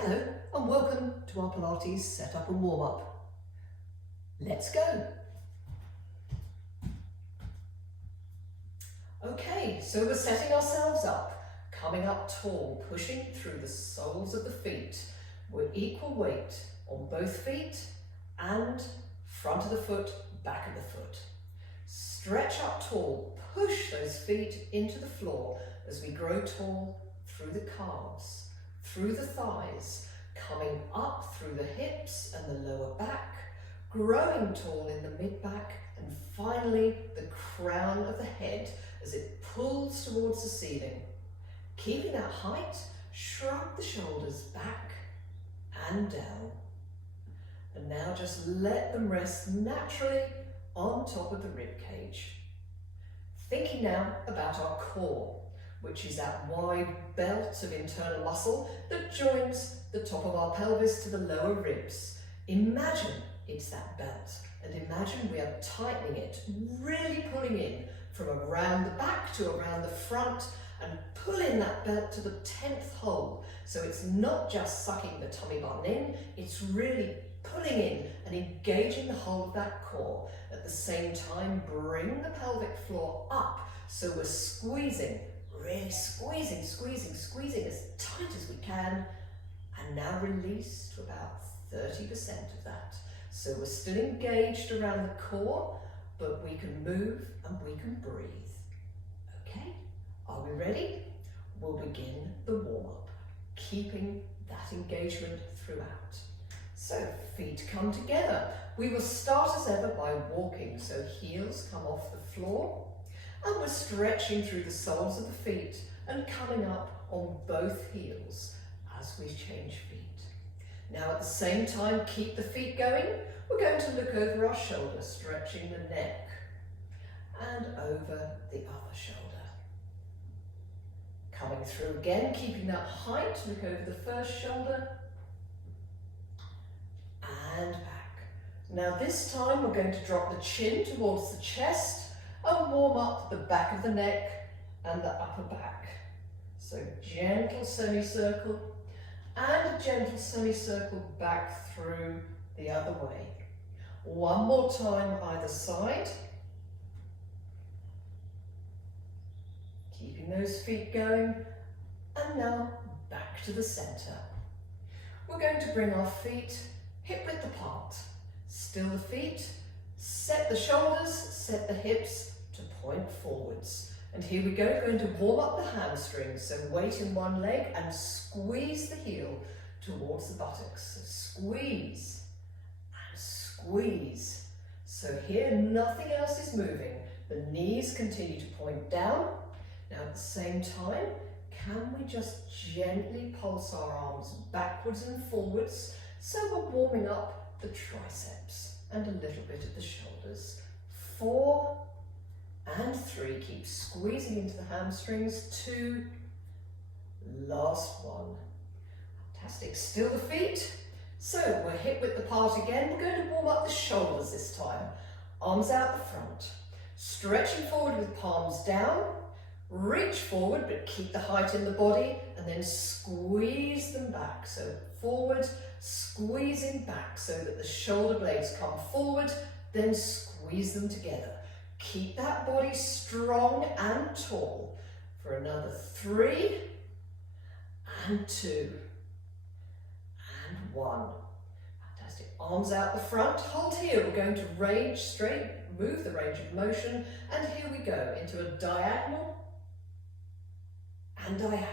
Hello and welcome to our Pilates setup and warm-up. Let's go. Okay, so we're setting ourselves up, coming up tall, pushing through the soles of the feet. We're equal weight on both feet and front of the foot, back of the foot. Stretch up tall, push those feet into the floor as we grow tall through the calves, through the thighs, coming up through the hips and the lower back, growing tall in the mid-back, and finally the crown of the head as it pulls towards the ceiling. Keeping that height, shrug the shoulders back and down. And now just let them rest naturally on top of the rib cage. Thinking now about our core, which is that wide belt of internal muscle that joins the top of our pelvis to the lower ribs. Imagine it's that belt, and imagine we are tightening it, really pulling in from around the back to around the front, and pull in that belt to the 10th hole. So it's not just sucking the tummy button in, it's really pulling in and engaging the whole of that core. At the same time, bring the pelvic floor up, so we're squeezing, really squeezing as tight as we can, and now release to about 30% of that. So we're still engaged around the core, but we can move and we can breathe. Okay, are we ready? We'll begin the warm-up, keeping that engagement throughout. So feet come together. We will start as ever by walking, so heels come off the floor, and we're stretching through the soles of the feet and coming up on both heels as we change feet. Now at the same time, keep the feet going. We're going to look over our shoulder, stretching the neck, and over the other shoulder. Coming through again, keeping that height, look over the first shoulder, and back. Now this time we're going to drop the chin towards the chest and warm up the back of the neck and the upper back. So gentle semicircle and a gentle semicircle back through the other way. One more time either side. Keeping those feet going, and now back to the center. We're going to bring our feet hip width apart. Still the feet, set the shoulders, set the hips to point forwards. And here we go, going to warm up the hamstrings. So weight in one leg and squeeze the heel towards the buttocks. So squeeze and squeeze. So here nothing else is moving. The knees continue to point down. Now at the same time, can we just gently pulse our arms backwards and forwards, so we're warming up the triceps and a little bit of the shoulders. 4 and 3, keep squeezing into the hamstrings. 2, last one. Fantastic, still the feet. So we're hip width apart again. We're going to warm up the shoulders this time. Arms out the front, stretching forward with palms down. Reach forward, but keep the height in the body, and then squeeze them back. So forward, squeezing back so that the shoulder blades come forward, then squeeze them together. Keep that body strong and tall for another 3 and 2 and 1. Fantastic. Arms out the front, hold here. We're going to range straight, move the range of motion, and here we go into a diagonal and diagonal.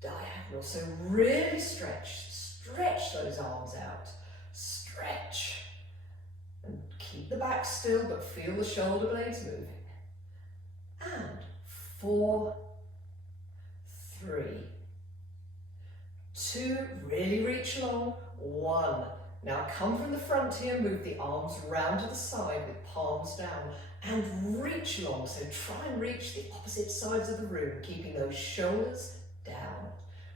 Diagonal, so really stretch those arms out. Stretch. And keep the back still, but feel the shoulder blades moving. And 4, 3, 2, really reach long. 1. Now come from the front here, move the arms round to the side with palms down and reach long. So try and reach the opposite sides of the room, keeping those shoulders down.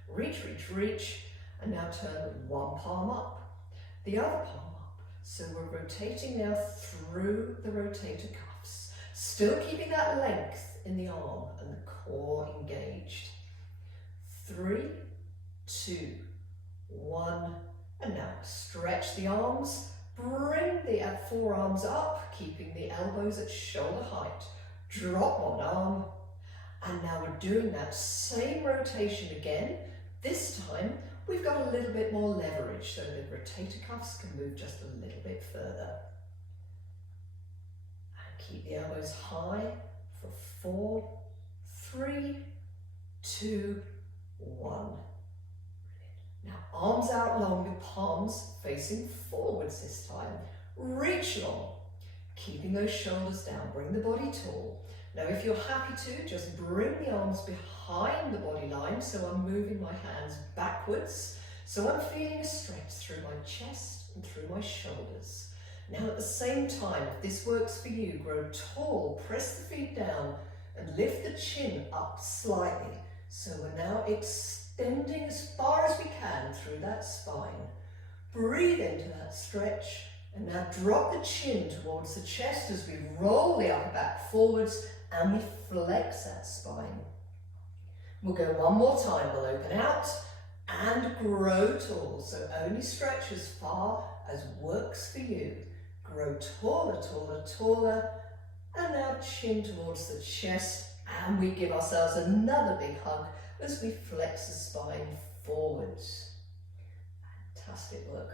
Reach, reach, reach, and now turn one palm up, the other palm up. So we're rotating now through the rotator cuffs, still keeping that length in the arm and the core engaged. 3, 2, 1, and now stretch the arms, bring the forearms up, keeping the elbows at shoulder height, drop one arm, and now we're doing that same rotation again. This time we've got a little bit more leverage, so the rotator cuffs can move just a little bit further. And keep the elbows high for 4, 3, 2, 1. Now arms out long, the palms facing forwards this time. Reach long, keeping those shoulders down, bring the body tall. Now if you're happy to, just bring the arms behind the body line, so I'm moving my hands backwards, so I'm feeling a stretch through my chest and through my shoulders. Now at the same time, if this works for you, grow tall, press the feet down and lift the chin up slightly. So we're now extending as far as we can through that spine. Breathe into that stretch and now drop the chin towards the chest as we roll the upper back forwards and we flex that spine. We'll go one more time. We'll open out and grow tall. So only stretch as far as works for you. Grow taller, taller, taller. And now chin towards the chest, and we give ourselves another big hug as we flex the spine forwards. Fantastic work.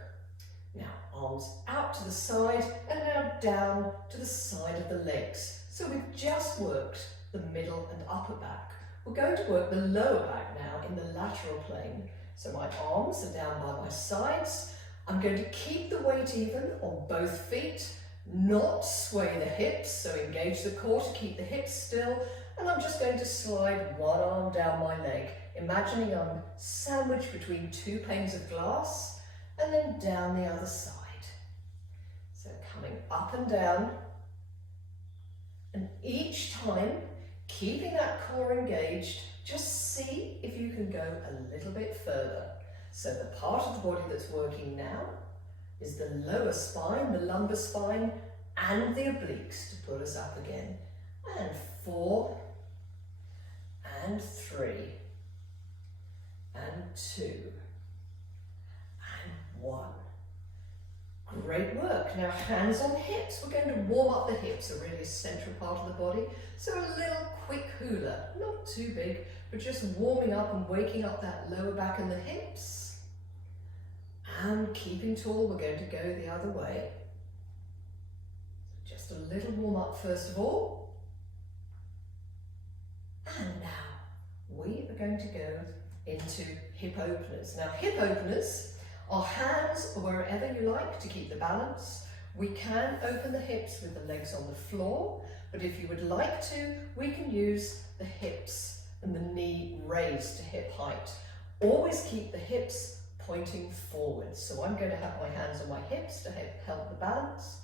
Now arms out to the side and now down to the side of the legs. So we've just worked the middle and upper back. We're going to work the lower back now in the lateral plane. So my arms are down by my sides. I'm going to keep the weight even on both feet, not sway the hips, so engage the core to keep the hips still, and I'm just going to slide one arm down my leg, imagining I'm sandwiched between two panes of glass, and then down the other side. So coming up and down, and each time keeping that core engaged, just see if you can go a little bit further. So the part of the body that's working now is the lower spine, the lumbar spine, and the obliques to pull us up again. And 4, and 3, and 2, and 1. Great work. Now hands on hips. We're going to warm up the hips, a really central part of the body. So a little quick hula, not too big, but just warming up and waking up that lower back and the hips. And keeping tall, we're going to go the other way. Just a little warm up first of all. And now we are going to go into hip openers. Now hip openers are hands wherever you like to keep the balance. We can open the hips with the legs on the floor, but if you would like to, we can use the hips and the knee raised to hip height. Always keep the hips pointing forwards. So I'm going to have my hands on my hips to help the balance.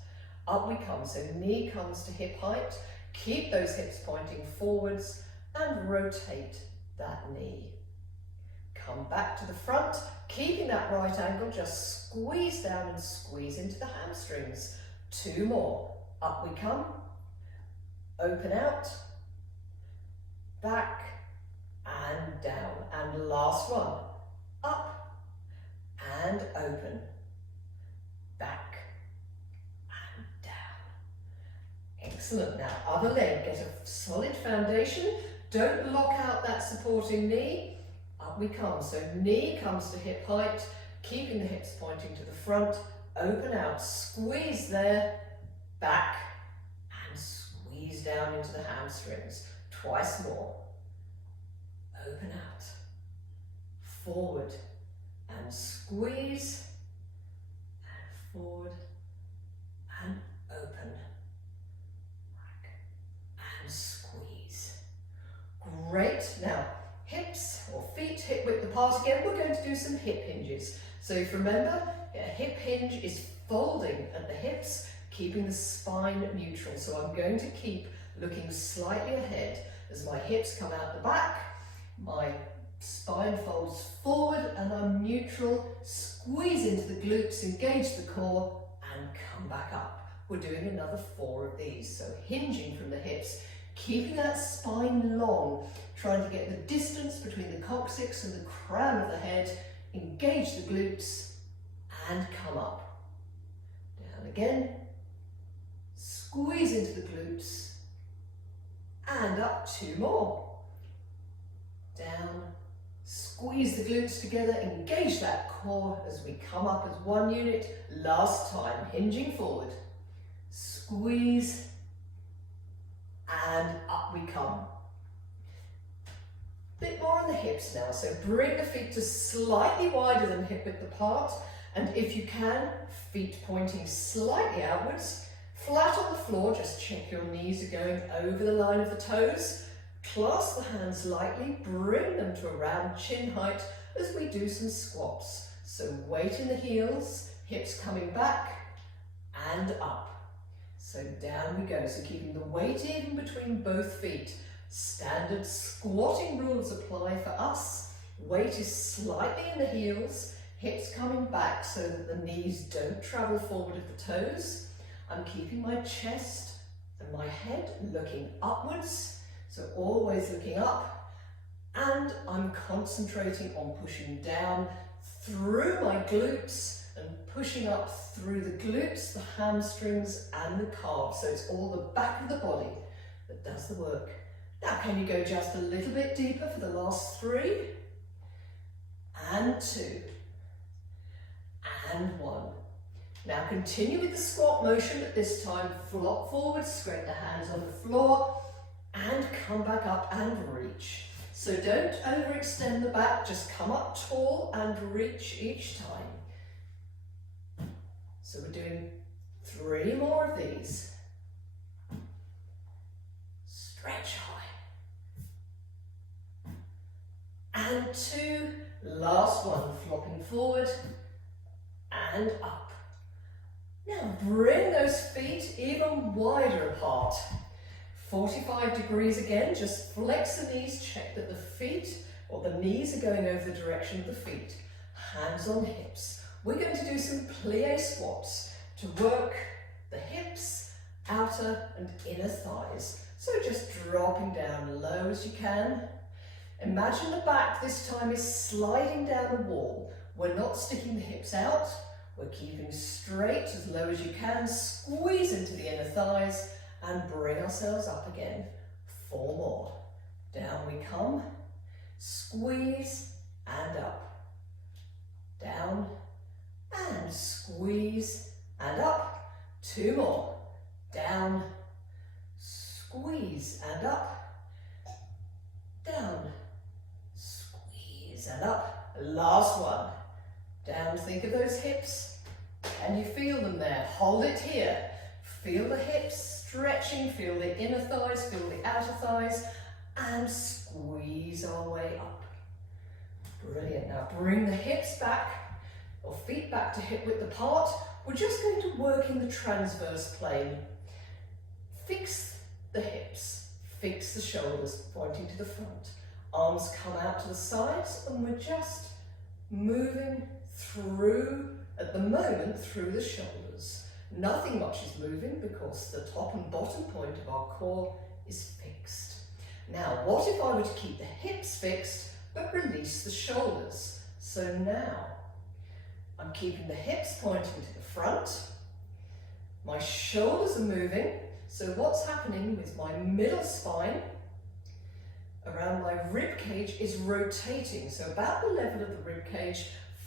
Up we come, so knee comes to hip height. Keep those hips pointing forwards and rotate that knee. Come back to the front, keeping that right angle, just squeeze down and squeeze into the hamstrings. 2 more. Up we come, open out, back and down. And last one, up and open, back and down. Excellent. Now other leg, get a solid foundation. Don't lock out that supporting knee. Up we come, so knee comes to hip height, keeping the hips pointing to the front, open out, squeeze there, back and squeeze down into the hamstrings. Twice more. Open out, forward and squeeze, and forward and open, back and squeeze. Great. Now hips or feet hip width apart again. We're going to do some hip hinges. So if you remember, a hip hinge is folding at the hips, keeping the spine neutral. So I'm going to keep looking slightly ahead as my hips come out the back, my spine folds forward and I'm neutral. Squeeze into the glutes, engage the core and come back up. We're doing another 4 of these. So hinging from the hips, keeping that spine long, trying to get the distance between the coccyx and the crown of the head, engage the glutes and come up. Down again, squeeze into the glutes and up, 2 more. Down, squeeze the glutes together, engage that core as we come up as one unit. Last time, hinging forward. Squeeze and up we come. Bit more on the hips now, so bring the feet to slightly wider than hip width apart, and if you can, feet pointing slightly outwards, flat on the floor. Just check your knees are going over the line of the toes. Clasp the hands lightly, bring them to around chin height as we do some squats. So weight in the heels, hips coming back and up. So down we go, so keeping the weight even between both feet. Standard squatting rules apply for us. Weight is slightly in the heels, hips coming back so that the knees don't travel forward of the toes. I'm keeping my chest and my head looking upwards, so always looking up, and I'm concentrating on pushing down through my glutes and pushing up through the glutes, the hamstrings and the calves. So it's all the back of the body that does the work. Now can you go just a little bit deeper for the last 3 and 2 and 1. Now continue with the squat motion, but this time flop forward, scrape the hands on the floor and come back up and reach. So don't overextend the back, just come up tall and reach each time. So we're doing 3 more of these. Stretch high. And 2, last one, flopping forward and up. Now bring those feet even wider apart. 45 degrees again, just flex the knees, check that the feet or the knees are going over the direction of the feet. Hands on hips. We're going to do some plie squats to work the hips, outer and inner thighs. So just dropping down low as you can. Imagine the back this time is sliding down a wall. We're not sticking the hips out. We're keeping straight as low as you can. Squeeze into the inner thighs and bring ourselves up again. 4 more. Down we come. Squeeze and up. Down and squeeze and up. 2 more. Down, squeeze and up. Down, squeeze and up. Last one. Down, think of those hips. Can you feel them there? Hold it here. Feel the hips stretching, feel the inner thighs, feel the outer thighs, and squeeze our way up. Brilliant. Now bring the hips back, or feet back to hip width apart. We're just going to work in the transverse plane. Fix the hips, fix the shoulders, pointing to the front. Arms come out to the sides, and we're just moving through, at the moment, through the shoulders. Nothing much is moving because the top and bottom point of our core is fixed. Now, what if I were to keep the hips fixed but release the shoulders? So now, I'm keeping the hips pointing to the front. My shoulders are moving. So what's happening with my middle spine around my rib cage is rotating. So about the level of the rib cage,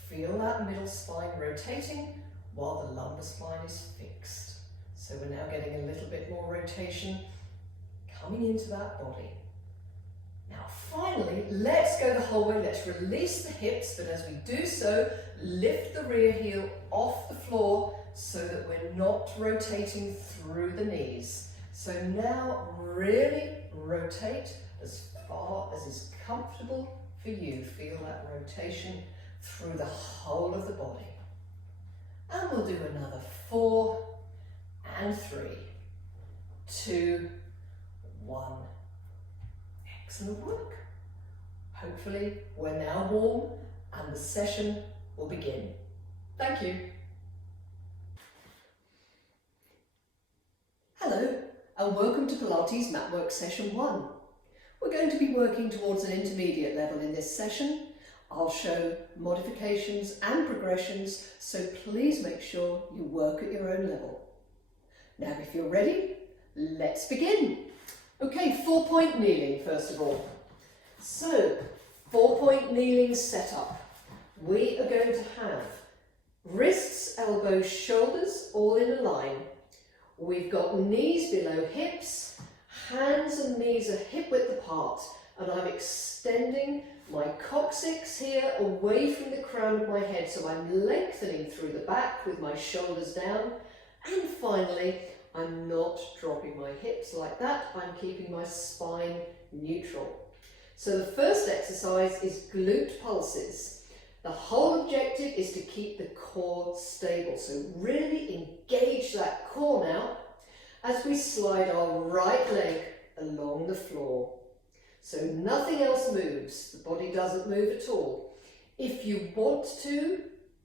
feel that middle spine rotating while the lumbar spine is fixed. So we're now getting a little bit more rotation coming into that body. Now finally, let's go the whole way. Let's release the hips, but as we do so, lift the rear heel off the floor so that we're not rotating through the knees. So now really rotate as far as is comfortable for you. Feel that rotation through the whole of the body. And we'll do another 4 and 3, 2, 1. Excellent work. Hopefully we're now warm and the session will begin. Thank you. Hello and welcome to Pilates Mat Work Session 1. We're going to be working towards an intermediate level in this session. I'll show modifications and progressions, so please make sure you work at your own level. Now, if you're ready, let's begin. Okay, 4-point kneeling first of all. So, 4-point kneeling setup. We are going to have wrists, elbows, shoulders all in a line. We've got knees below hips, hands and knees are hip width apart, and I'm extending my coccyx here away from the crown of my head, so I'm lengthening through the back with my shoulders down. And finally, I'm not dropping my hips like that, I'm keeping my spine neutral. So the first exercise is glute pulses. The whole objective is to keep the core stable, so really engage that core now as we slide our right leg along the floor. So nothing else moves, the body doesn't move at all. If you want to,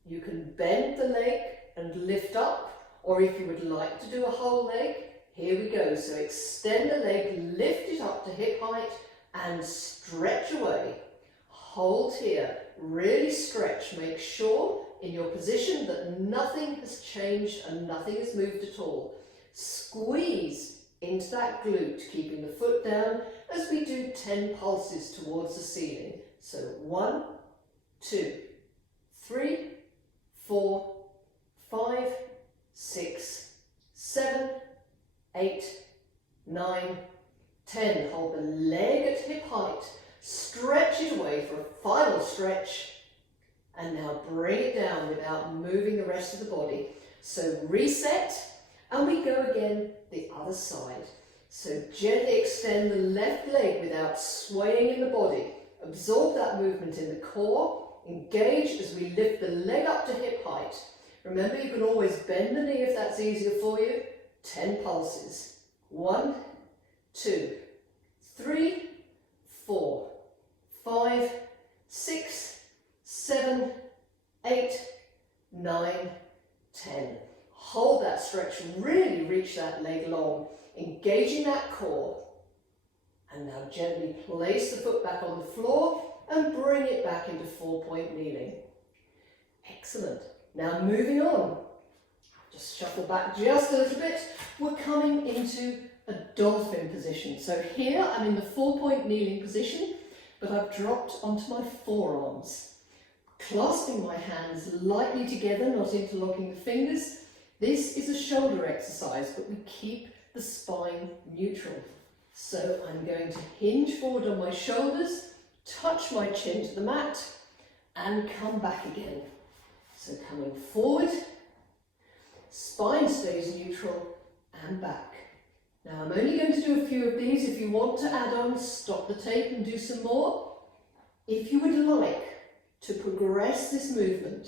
you can bend the leg and lift up, or if you would like to do a whole leg, here we go. So extend the leg, lift it up to hip height and stretch away. Hold here, really stretch. Make sure in your position that nothing has changed and nothing has moved at all. Squeeze into that glute, keeping the foot down as we do 10 pulses towards the ceiling. So 1, 2, 3, 4, 5, 6, 7, 8, 9, 10. Hold the leg at hip height, stretch it away for a final stretch, and now bring it down without moving the rest of the body. So reset, and we go again the other side. So gently extend the left leg without swaying in the body. Absorb that movement in the core. Engage as we lift the leg up to hip height. Remember, you can always bend the knee if that's easier for you. 10 pulses. 1, 2, 3, 4, 5, 6, 7, 8, 9, 10. Hold that stretch, really reach that leg long, engaging that core. And now gently place the foot back on the floor and bring it back into 4-point kneeling. Excellent. Now moving on. Just shuffle back just a little bit. We're coming into a dolphin position. So here I'm in the 4-point kneeling position, but I've dropped onto my forearms. Clasping my hands lightly together, not interlocking the fingers. This is a shoulder exercise, but we keep the spine neutral. So I'm going to hinge forward on my shoulders, touch my chin to the mat, and come back again. So coming forward, spine stays neutral, and back. Now I'm only going to do a few of these. If you want to add on, stop the tape and do some more. If you would like to progress this movement,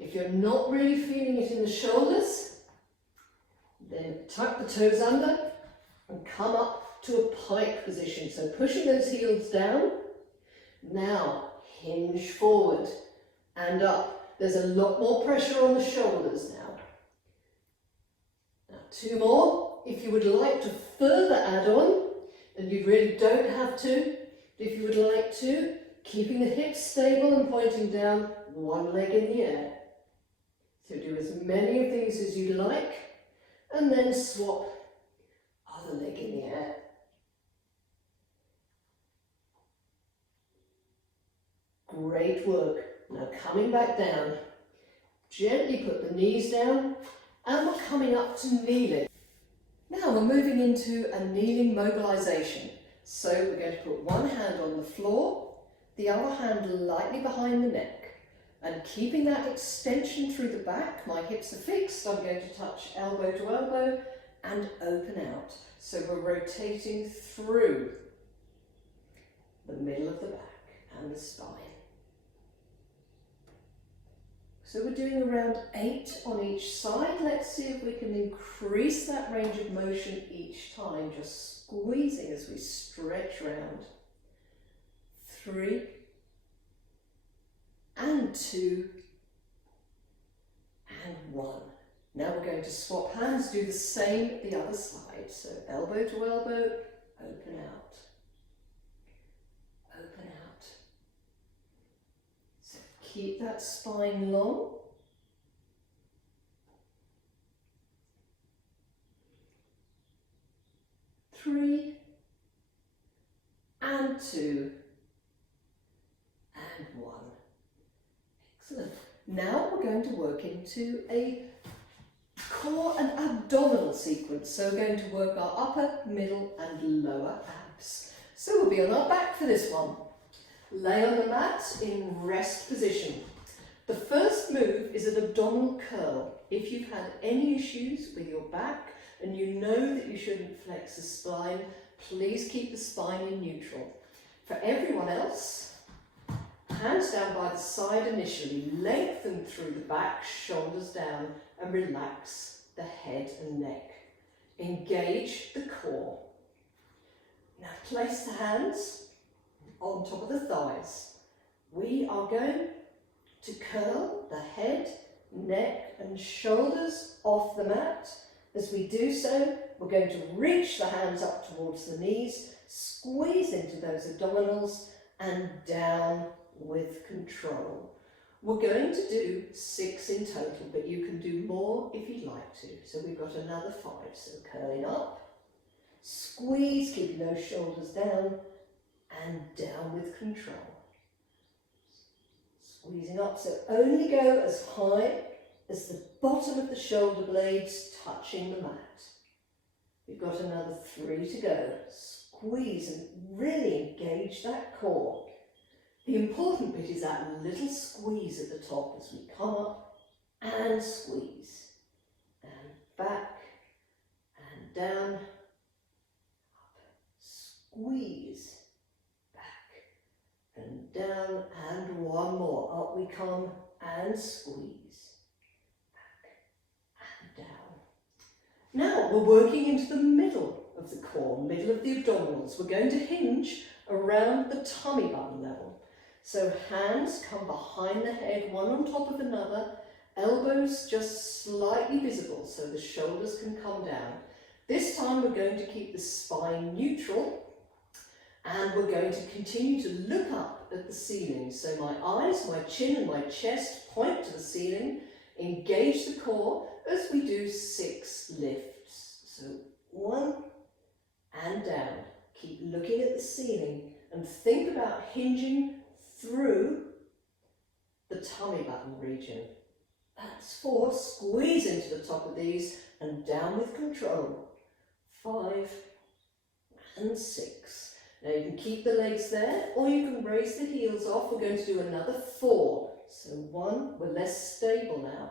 if you're not really feeling it in the shoulders, then tuck the toes under and come up to a pike position. So pushing those heels down. Now hinge forward and up. There's a lot more pressure on the shoulders now. Now 2 more. If you would like to further add on, and you really don't have to, if you would like to, keeping the hips stable and pointing down, 1 leg in the air. So do as many of these as you like, and then swap other leg in the air. Great work. Now coming back down, gently put the knees down, and we're coming up to kneeling. Now we're moving into a kneeling mobilisation. So we're going to put one hand on the floor, the other hand lightly behind the neck. And keeping that extension through the back, my hips are fixed, I'm going to touch elbow to elbow and open out. So we're rotating through the middle of the back and the spine. So we're doing around 8 on each side. Let's see if we can increase that range of motion each time, just squeezing as we stretch round. 3, and 2, and 1. Now we're going to swap hands, do the same the other side. So elbow to elbow, open out. Keep that spine long. 3 and 2 and 1. Excellent. Now we're going to work into a core and abdominal sequence. So we're going to work our upper, middle and lower abs. So we'll be on our back for this one. Lay on the mat in rest position. The first move is an abdominal curl. If you've had any issues with your back and you know that you shouldn't flex the spine, please keep the spine in neutral. For everyone else, hands down by the side initially, lengthen through the back, shoulders down, and relax the head and neck. Engage the core. Now place the hands on top of the thighs. We are going to curl the head, neck and shoulders off the mat. As we do so, we're going to reach the hands up towards the knees, squeeze into those abdominals and down with control. We're going to do 6 in total, but you can do more if you'd like to. So we've got another 5. So curling up, squeeze, keeping those shoulders down and down with control. Squeezing up, so only go as high as the bottom of the shoulder blades touching the mat. We've got another 3 to go. Squeeze and really engage that core. The important bit is that little squeeze at the top as we come up and squeeze. And back and down, up, squeeze, back and down, and one more. Up we come and squeeze, back and down. Now we're working into the middle of the core, middle of the abdominals. We're going to hinge around the tummy button level. So hands come behind the head, one on top of another, elbows just slightly visible so the shoulders can come down. This time we're going to keep the spine neutral and we're going to continue to look up at the ceiling. So my eyes, my chin and my chest point to the ceiling, engage the core as we do 6 lifts. So 1 and down. Keep looking at the ceiling and think about hinging through the tummy button region. That's 4. Squeeze into the top of these and down with control. 5 and 6. Now you can keep the legs there or you can raise the heels off. We're going to do another 4. So 1, we're less stable now.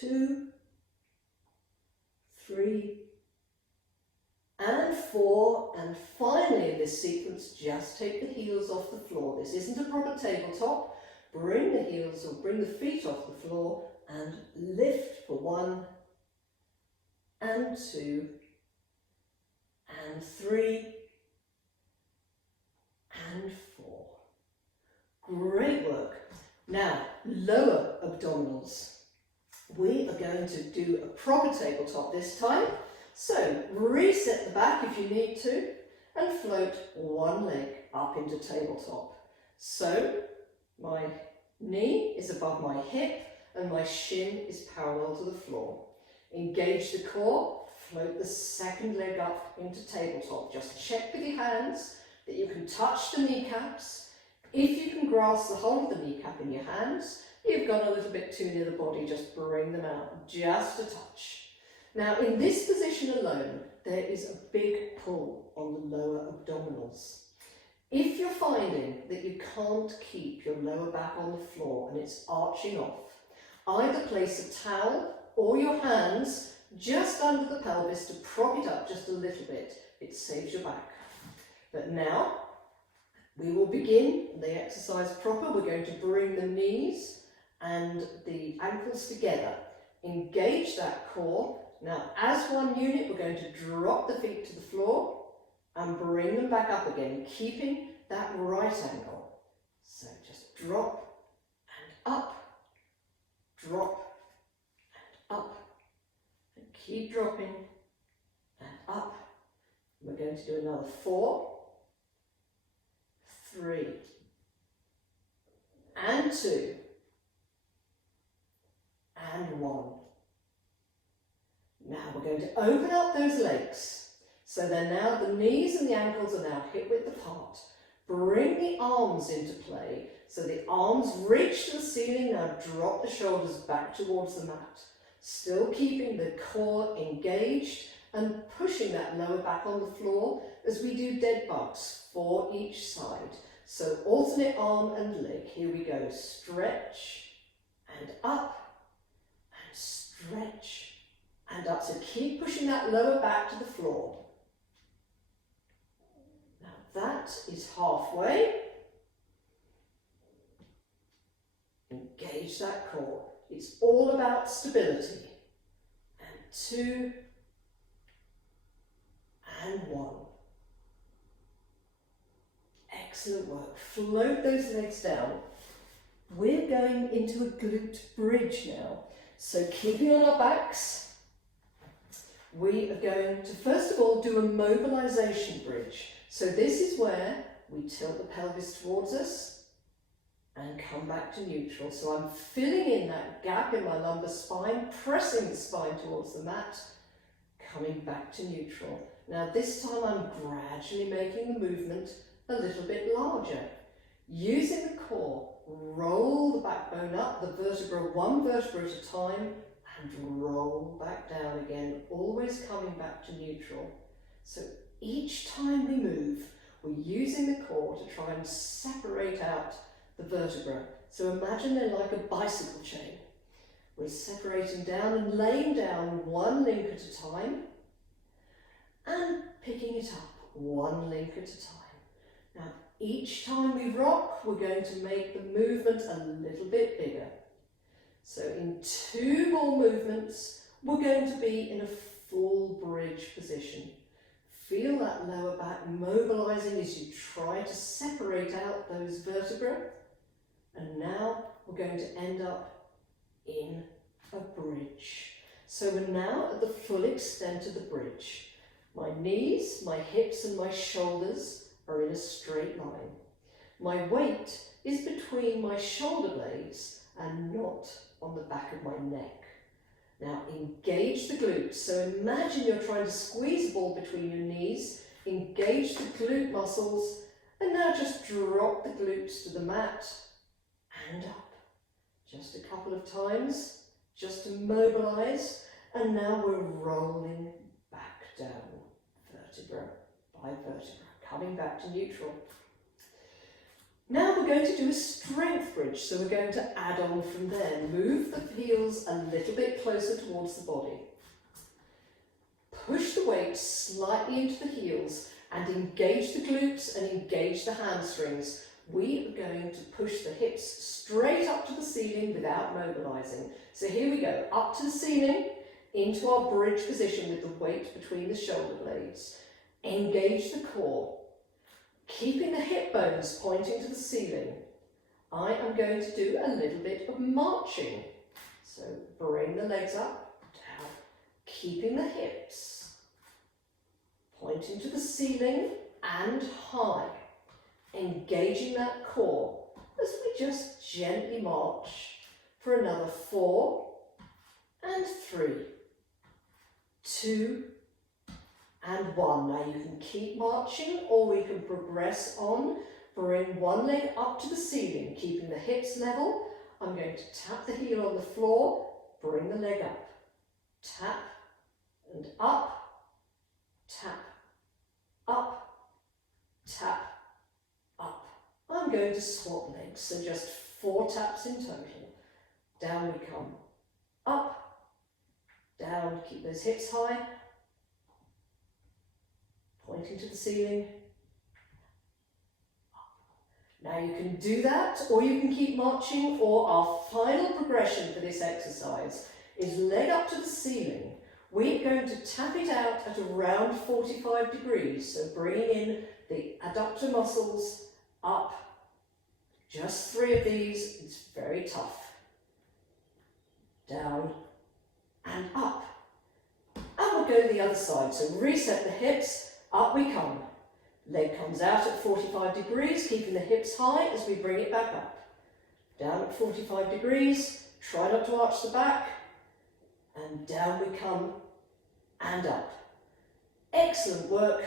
2, 3 and 4, and finally in this sequence just take the heels off the floor. This isn't a proper tabletop. Bring the heels or bring the feet off the floor and lift for 1 and 2 and 3 and 4. Great work. Now lower abdominals. We are going to do a proper tabletop this time. So reset the back if you need to and float one leg up into tabletop. So my knee is above my hip and my shin is parallel to the floor. Engage the core, float the second leg up into tabletop. Just check with your hands that you can touch the kneecaps. If you can grasp the whole of the kneecap in your hands, you've gone a little bit too near the body, just bring them out just a touch. Now in this position alone, there is a big pull on the lower abdominals. If you're finding that you can't keep your lower back on the floor and it's arching off, either place a towel or your hands just under the pelvis to prop it up just a little bit. It saves your back. But now we will begin the exercise proper. We're going to bring the knees and the ankles together. Engage that core. Now, as one unit, we're going to drop the feet to the floor and bring them back up again, keeping that right angle. So just drop and up, drop and up, and keep dropping and up. We're going to do another 4, 3, and 2, and 1. Now we're going to open up those legs. So then now the knees and the ankles are now hip width apart. Bring the arms into play. So the arms reach to the ceiling. Now drop the shoulders back towards the mat. Still keeping the core engaged and pushing that lower back on the floor as we do dead bugs for each side. So alternate arm and leg. Here we go. Stretch and up and stretch and up. So keep pushing that lower back to the floor. Now that is halfway. Engage that core. It's all about stability. And 2 and 1. Excellent work. Float those legs down. We're going into a glute bridge now. So keeping on our backs, we are going to first of all do a mobilisation bridge. So this is where we tilt the pelvis towards us and come back to neutral. So I'm filling in that gap in my lumbar spine, pressing the spine towards the mat, coming back to neutral. Now this time I'm gradually making the movement a little bit larger. Using the core, roll the backbone up, the vertebra, one vertebra at a time, and roll back down again, always coming back to neutral. So each time we move, we're using the core to try and separate out the vertebra. So imagine they're like a bicycle chain. We're separating down and laying down one link at a time and picking it up one link at a time. Now each time we rock, we're going to make the movement a little bit bigger. So in 2 more movements, we're going to be in a full bridge position. Feel that lower back mobilising as you try to separate out those vertebrae. And now we're going to end up in a bridge. So we're now at the full extent of the bridge. My knees, my hips and my shoulders are in a straight line. My weight is between my shoulder blades and not on the back of my neck. Now engage the glutes. So imagine you're trying to squeeze a ball between your knees, engage the glute muscles, and now just drop the glutes to the mat and up. Just a couple of times, just to mobilise, and now we're rolling back down, vertebra by vertebra, coming back to neutral. Now we're going to do a strength bridge, so we're going to add on from there. Move the heels a little bit closer towards the body. Push the weight slightly into the heels and engage the glutes and engage the hamstrings. We are going to push the hips straight up to the ceiling without mobilising. So here we go, up to the ceiling, into our bridge position with the weight between the shoulder blades. Engage the core. Keeping the hip bones pointing to the ceiling, I am going to do a little bit of marching. So bring the legs up, down, keeping the hips pointing to the ceiling and high, engaging that core as we just gently march for another 4 and 3, 2 and 1. Now you can keep marching or we can progress on. Bring one leg up to the ceiling, keeping the hips level. I'm going to tap the heel on the floor, bring the leg up. Tap and up, tap, up, tap, up. I'm going to swap legs, so just 4 taps in total. Down we come. Up, down, keep those hips high. Pointing to the ceiling. Now you can do that, or you can keep marching, or our final progression for this exercise is leg up to the ceiling. We're going to tap it out at around 45 degrees, so bringing in the adductor muscles up. Just 3 of these, it's very tough. Down and up. And we'll go to the other side, so reset the hips. Up we come. Leg comes out at 45 degrees, keeping the hips high as we bring it back up. Down at 45 degrees, Try not to arch the back, and down we come, and up. Excellent work.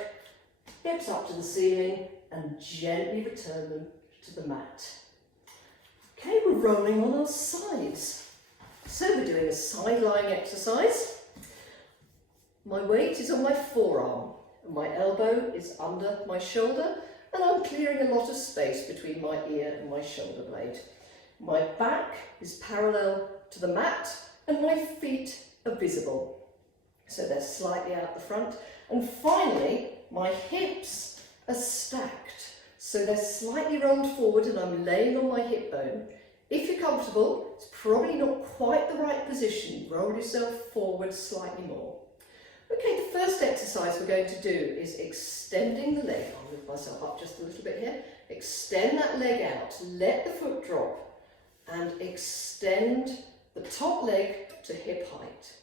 Hips up to the ceiling, and gently return them to the mat. Okay, we're rolling on our sides. So we're doing a side lying exercise. My weight is on my forearm, and my elbow is under my shoulder, and I'm clearing a lot of space between my ear and my shoulder blade. My back is parallel to the mat, and my feet are visible. So they're slightly out the front. And finally, my hips are stacked. So they're slightly rolled forward, and I'm laying on my hip bone. If you're comfortable, it's probably not quite the right position. Roll yourself forward slightly more. Okay, the first exercise we're going to do is extending the leg. I'll lift myself up just a little bit here. Extend that leg out, let the foot drop, and extend the top leg to hip height.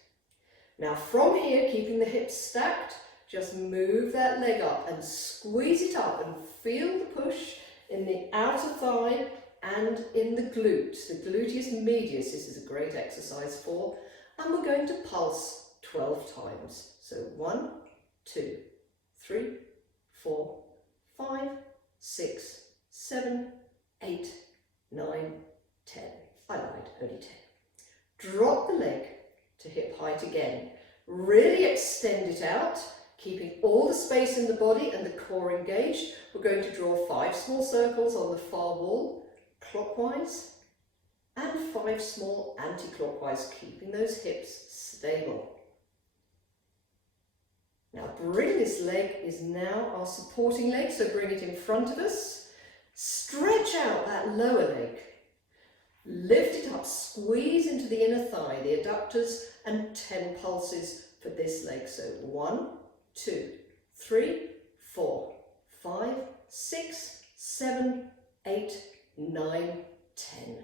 Now from here, keeping the hips stacked, just move that leg up and squeeze it up and feel the push in the outer thigh and in the glute. The gluteus medius, this is a great exercise for, and we're going to pulse 12 times. So 1, 2, 3, 4, 5, 6, 7, 8, 9, 10. I lied, only 10. Drop the leg to hip height again. Really extend it out, keeping all the space in the body and the core engaged. We're going to draw 5 small circles on the far wall, clockwise, and 5 small anti-clockwise, keeping those hips stable. Now bring this leg, is now our supporting leg, so bring it in front of us. Stretch out that lower leg. Lift it up, squeeze into the inner thigh, the adductors, and 10 pulses for this leg. So 1, 2, 3, 4, 5, 6, 7, 8, 9, 10.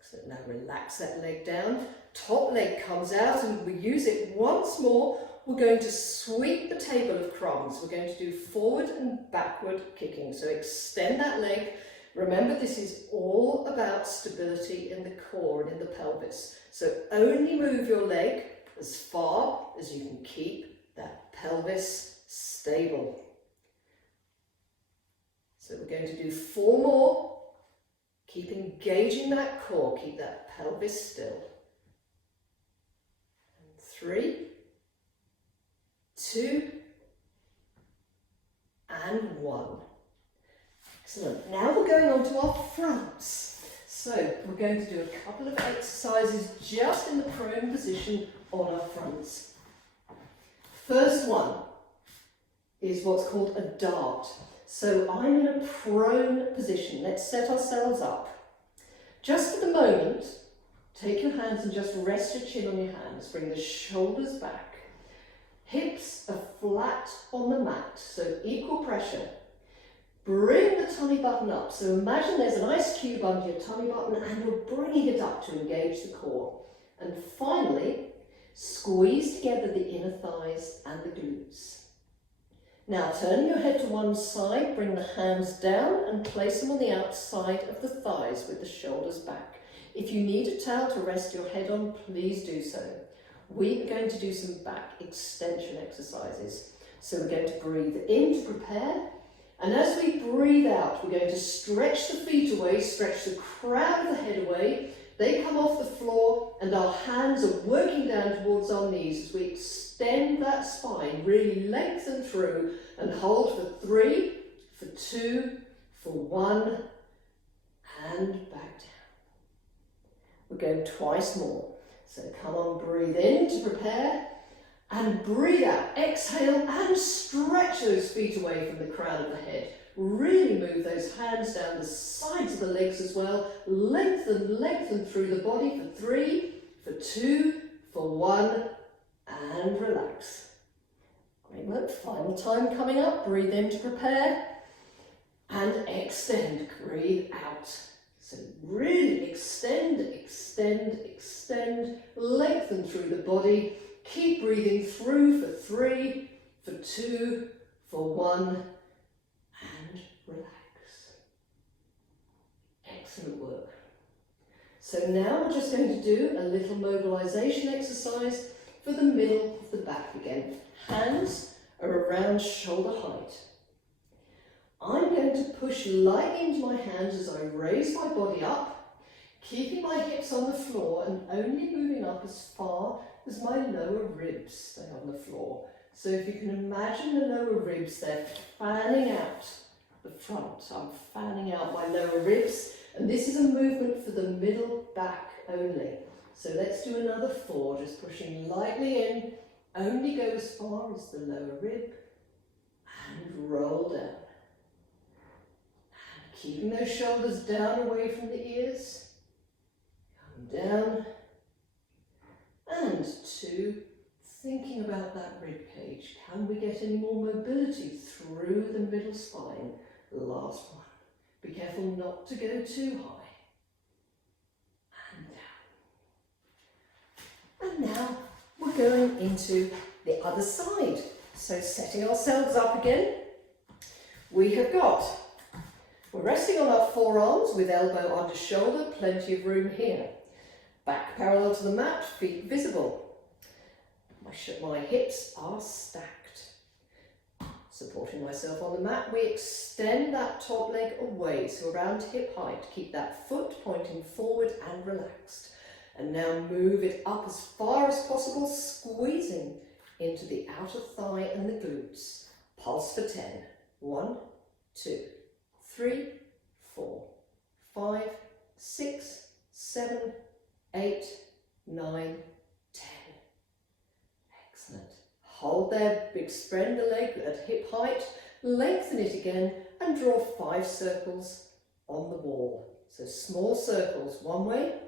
So now relax that leg down. Top leg comes out, and we use it once more. We're going to sweep the table of crumbs. We're going to do forward and backward kicking. So extend that leg. Remember, this is all about stability in the core and in the pelvis. So only move your leg as far as you can keep that pelvis stable. So we're going to do 4 more. Keep engaging that core, keep that pelvis still. 3, 2, and 1. Excellent. Now we're going on to our fronts. So we're going to do a couple of exercises just in the prone position on our fronts. First one is what's called a dart. So I'm in a prone position. Let's set ourselves up. Just for the moment, take your hands and just rest your chin on your hands. Bring the shoulders back. Hips are flat on the mat, so equal pressure. Bring the tummy button up. So imagine there's an ice cube under your tummy button, and you're bringing it up to engage the core. And finally, squeeze together the inner thighs and the glutes. Now turn your head to one side, bring the hands down and place them on the outside of the thighs with the shoulders back. If you need a towel to rest your head on, please do so. We are going to do some back extension exercises. So we're going to breathe in to prepare, and as we breathe out, we're going to stretch the feet away, stretch the crown of the head away. They come off the floor, and our hands are working down towards our knees as we extend that spine, really lengthen through, and hold for 3, for 2, for 1, and back down. We're going twice more. So come on, breathe in to prepare, and breathe out. Exhale and stretch those feet away from the crown of the head. Really move those hands down the sides of the legs as well. Lengthen through the body for 3, for 2, for 1, and relax. Great work. Final time coming up. Breathe in to prepare, and extend. Breathe out. So really extend, extend, extend. Lengthen through the body. Keep breathing through for 3, for 2, for 1, and relax. Excellent work. So now we're just going to do a little mobilisation exercise for the middle of the back again. Hands are around shoulder height. I'm going to push lightly into my hands as I raise my body up, keeping my hips on the floor and only moving up as far as my lower ribs stay on the floor. So if you can imagine the lower ribs, they're fanning out the front. I'm fanning out my lower ribs, and this is a movement for the middle back only. So let's do another 4, just pushing lightly in, only go as far as the lower rib, and roll down. And keeping those shoulders down away from the ears, come down, and 2, thinking about that rib cage. Can we get any more mobility through the middle spine? Last one. Be careful not to go too high. And down. And now we're going into the other side. So setting ourselves up again, we're resting on our forearms with elbow under shoulder, plenty of room here. Back parallel to the mat, feet visible. My hips are stacked. Supporting myself on the mat, we extend that top leg away, so around hip height. Keep that foot pointing forward and relaxed. And now move it up as far as possible, squeezing into the outer thigh and the glutes. Pulse for 10. 1, 2, 3, 4, 5, 6, 7, 8, 9, 10. Excellent. Hold there, extend the leg at hip height, lengthen it again and draw 5 circles on the wall. So small circles one way,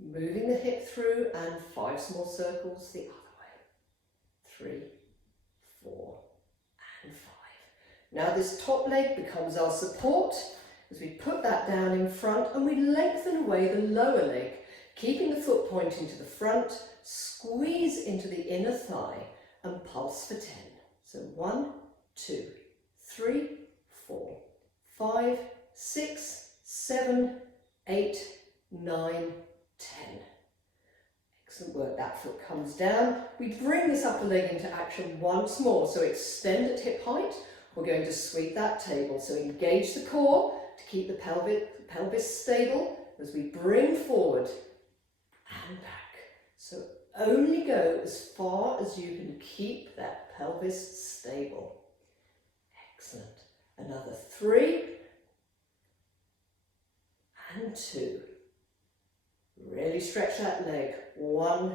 moving the hip through, and 5 small circles the other way. 3, 4 and 5. Now this top leg becomes our support as we put that down in front and we lengthen away the lower leg, keeping the foot pointing to the front. Squeeze into the inner thigh and pulse for 10. So 1, 2, 3, 4, 5, 6, 7, 8, 9, 10. Excellent work. That foot comes down. We bring this upper leg into action once more. So extend at hip height. We're going to sweep that table. So engage the core to keep the pelvis stable as we bring forward and back. So only go as far as you can keep that pelvis stable. Excellent. Another 3 and 2. Really stretch that leg. 1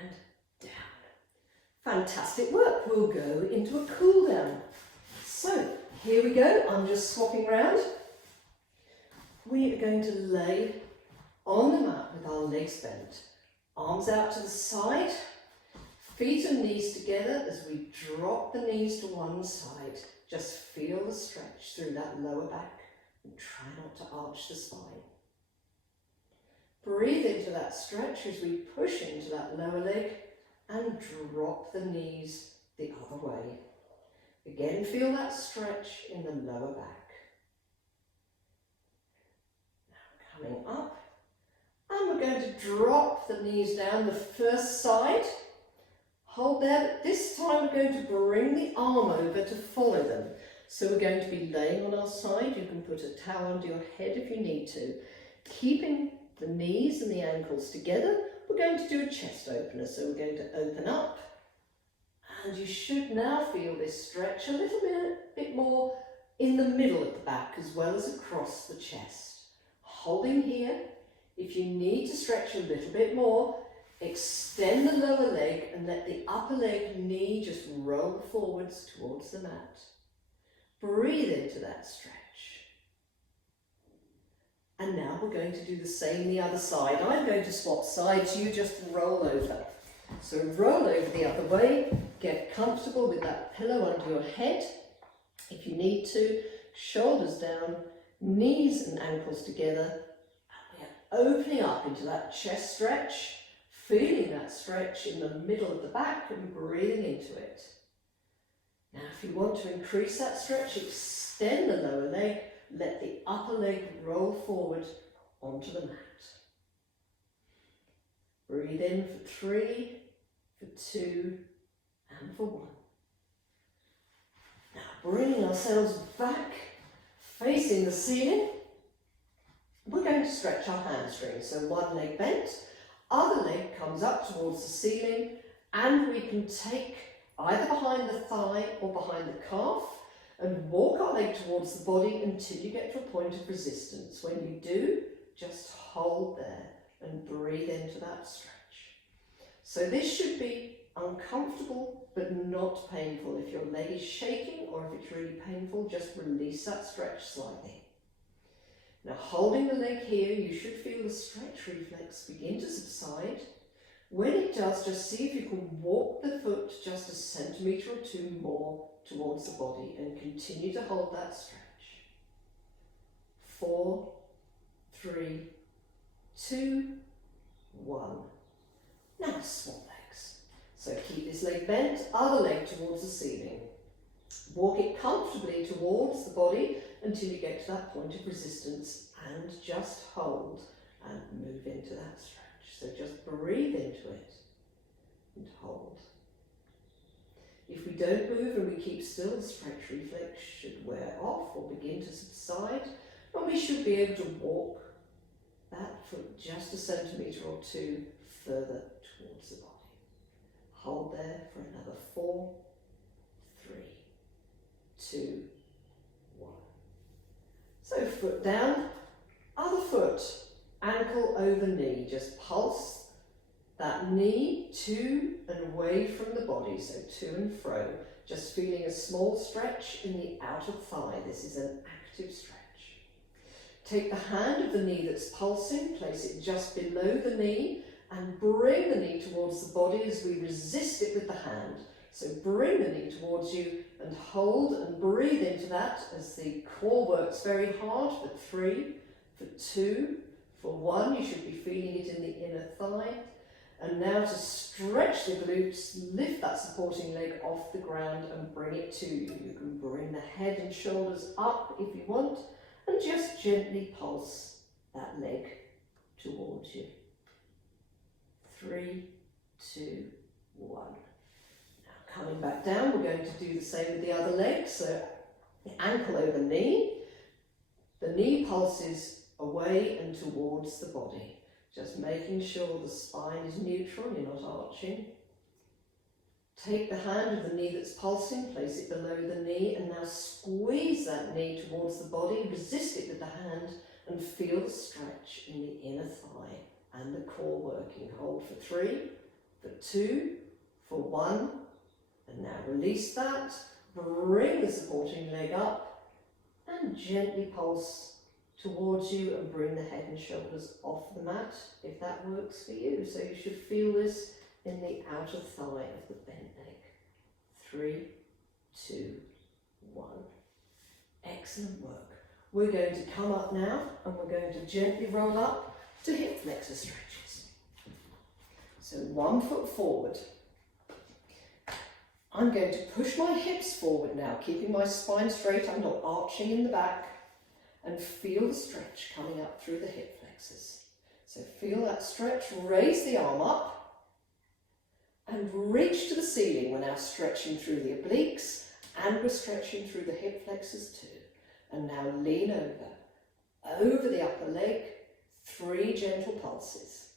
and down. Fantastic work. We'll go into a cool down. So here we go. I'm just swapping around. We are going to lay on the mat with our legs bent, arms out to the side, feet and knees together as we drop the knees to one side. Just feel the stretch through that lower back and try not to arch the spine. Breathe into that stretch as we push into that lower leg and drop the knees the other way. Again, feel that stretch in the lower back. Now coming up. And we're going to drop the knees down the first side. Hold there, but this time we're going to bring the arm over to follow them. So we're going to be laying on our side. You can put a towel under your head if you need to. Keeping the knees and the ankles together, we're going to do a chest opener. So we're going to open up. And you should now feel this stretch a little bit more in the middle of the back as well as across the chest. Holding here. If you need to stretch a little bit more, extend the lower leg and let the upper leg knee just roll forwards towards the mat. Breathe into that stretch. And now we're going to do the same the other side. I'm going to swap sides, you just roll over. So roll over the other way, get comfortable with that pillow under your head. If you need to, shoulders down, knees and ankles together. Opening up into that chest stretch, feeling that stretch in the middle of the back and breathing into it. Now if you want to increase that stretch, extend the lower leg let the upper leg roll forward onto the mat. Breathe in for 3, for 2, and for 1. Now bringing ourselves back, facing the ceiling, we're going to stretch our hamstrings. So one leg bent, other leg comes up towards the ceiling, and we can take either behind the thigh or behind the calf and walk our leg towards the body until you get to a point of resistance. When you do, just hold there and breathe into that stretch. So this should be uncomfortable but not painful. If your leg is shaking or if it's really painful, just release that stretch slightly. Now holding the leg here, you should feel the stretch reflex begin to subside. When it does, just see if you can walk the foot just a centimetre or 2 more towards the body and continue to hold that stretch. 4, 3, 2, 1. Now swap legs. So keep this leg bent, other leg towards the ceiling. Walk it comfortably towards the body until you get to that point of resistance and just hold and move into that stretch. So just breathe into it and hold. If we don't move and we keep still, the stretch reflex should wear off or begin to subside, and we should be able to walk that foot just a centimetre or 2 further towards the body. Hold there for another 4, 3, 2, 1. So foot down, other foot, ankle over knee. Just pulse that knee to and away from the body, so to and fro. Just feeling a small stretch in the outer thigh. This is an active stretch. Take the hand of the knee that's pulsing, place it just below the knee, and bring the knee towards the body as we resist it with the hand. So bring the knee towards you and hold and breathe into that as the core works very hard for 3, for 2, for 1. You should be feeling it in the inner thigh. And now to stretch the glutes, lift that supporting leg off the ground and bring it to you. You can bring the head and shoulders up if you want, and just gently pulse that leg towards you. 3, 2, 1. Now coming back down, we're going to do the same with the other leg. So the ankle over knee. The knee pulses away and towards the body. Just making sure the spine is neutral, you're not arching. Take the hand of the knee that's pulsing, place it below the knee, and now squeeze that knee towards the body, resist it with the hand, and feel the stretch in the inner thigh and the core working. Hold for 3, for 2, for 1, and now release that, bring the supporting leg up, and gently pulse towards you and bring the head and shoulders off the mat if that works for you. So you should feel this in the outer thigh of the bent leg. 3, 2, 1. Excellent work. We're going to come up now and we're going to gently roll up to hip flexor stretches. So 1 foot forward. I'm going to push my hips forward now, keeping my spine straight. I'm not arching in the back. And feel the stretch coming up through the hip flexors. So feel that stretch, raise the arm up and reach to the ceiling. We're now stretching through the obliques and we're stretching through the hip flexors too. And now lean over the upper leg, 3 gentle pulses.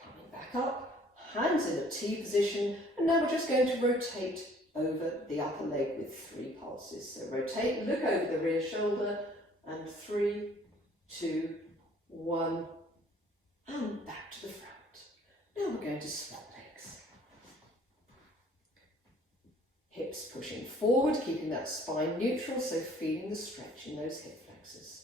Coming back up, hands in a T position, and now we're just going to rotate over the upper leg with 3 pulses. So rotate, look over the rear shoulder, and 3, 2, 1, and back to the front. Now we're going to swap legs. Hips pushing forward, keeping that spine neutral, so feeling the stretch in those hip flexors.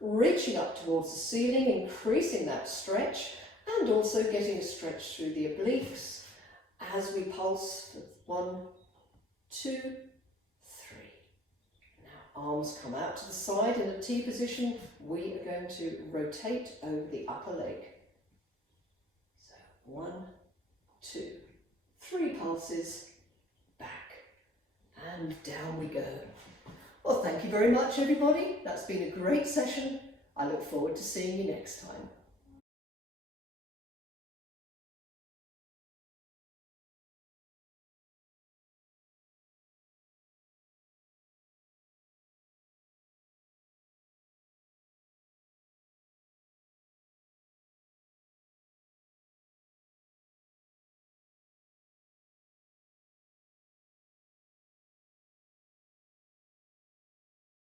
Reaching up towards the ceiling, increasing that stretch, and also getting a stretch through the obliques as we pulse for 1, 2, 3. Now arms come out to the side in a T position. We are going to rotate over the upper leg. So 1, 2, 3 pulses, back and down we go. Well, thank you very much, everybody. That's been a great session. I look forward to seeing you next time.